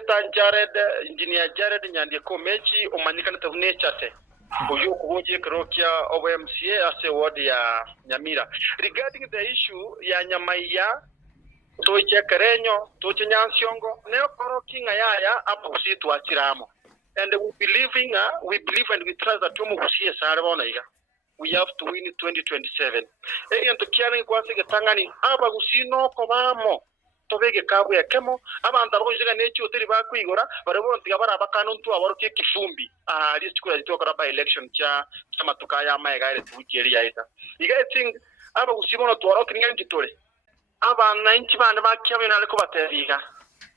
Secretary Jared Engineer Jared Nyandiko Mechi omanyikana tavune chate uyu kuhoje krokia OMCA ase ward ya Nyamira regarding the issue ya Nyamaiya toche Karenyo toche Nyansiongo ne korokinga yaya apo situ achiramo and we believe and we trust that tumu kusie sarabona iga we have to win 2027 to kiani kwa sige tangani aba kusino kobamo tobege kabu ya kemo abantu abakoziga nechi oteri bakwigora barabontiga barabakano ntu abaroke kifumbi list kula zitokora by election cha matuka ya maega ile tukiri yaita iga think aba kusimono twaro kiringa ntitore abana inchi bande bakyabyo naliko bateriga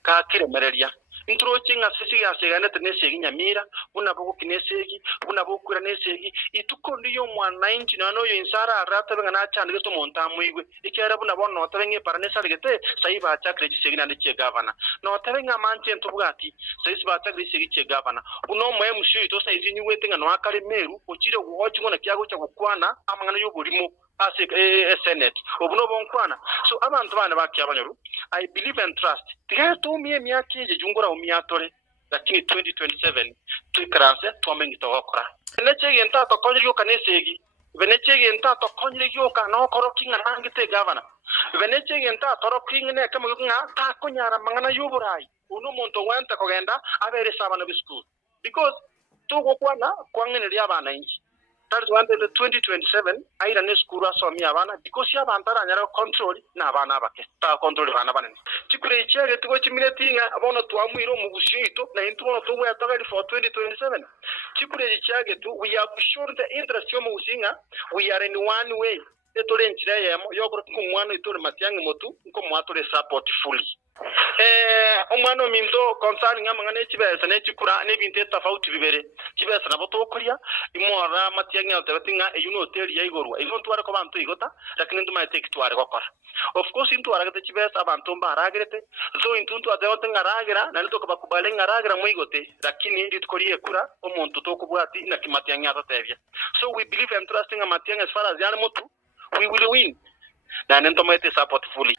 ka kiremereria introducing asisi asegana tenesegi Nyamira bunabo kinesegi bunabo kura nesegi itukondi yo mwana inchi nano yo insara arata benga na chandike to monta muigwe ikera bunabo no tabenge paranesa ligete saiba acha segi na ndiche governor no tabenga manche ntubugati saiba acha segi che governor uno mwe mushu to saizi ni wetenga no akale meru ochire guhochi ngona kyago cya gukwana amangana yo burimo as a Senate obuno bonkwana so abantu bana bakyabanyoru I believe and trust tiga to miyaki je jungura umiyatore lakini 2027 tuikrase tuamengi tokora neche yenta to konyo kanesegi veneche yenta to konyo yoka no korokinga nangite governor veneche yenta to rokinga ne kama nga ta kunyara mangana yuburai uno muntu wanta kogenda abere sabana bisku because tugo kwana kwangene ria bana inchi. That's one the 2027 aira ne skuru asomi abana because ya bantara nyara control na abana bake ta control bana bana chikure chere tugo chiminetinga abona twamwiro mu bushito na intuno tugo ya target for 2027 chikure chage tu we are sure the interest yo mu usinga we are in one way etole nchira yemo yokoro kumwana itole matyange motu nko mwatole support fully umwana minto concerning amangane chibesa ne chikura ne binte tofauti bibere chibesa na boto koria imora matyange altabatinga eyuno hotel ya igorwa izo ntwara ko bantu igota lakini nduma take tware gokora of course into aragate chibesa abantu mbaragerete zo intuntu adeote ngaragira na nito bakubale ngaragira muigote lakini nditkorie kura omuntu tokubwati na kimatyange atatebya so we believe and trusting amatyange as far as yana mutu we will win na nento maite support fully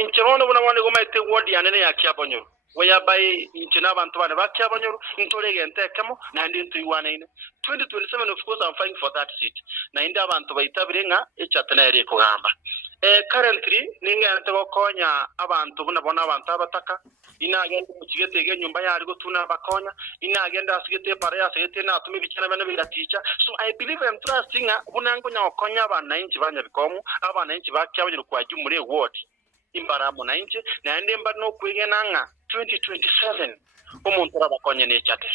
incherono buna mwane goma ite word yanene ya kyabonyo whereby inchena abantu bane bakyabonyo intolege ntekemo na ndi ntu iwana ine 2027 of course I'm fighting for that seat na ndi abantu baitabirenga echatnere kugamba currently ninga ntego konya abantu buna bona abantu abataka ina agenda mukigete nyumba yari gutuna bakonya ina agenda asigete pare asete na atumi bikana bane bigaticha so I believe and trusting bunango nya okonya abana inchi banya bikomu abana inchi bakyabonyo kwa jumure ward imbaramo na inchi na ndemba no kwigena nga 2027 umuntu abakonye ne chate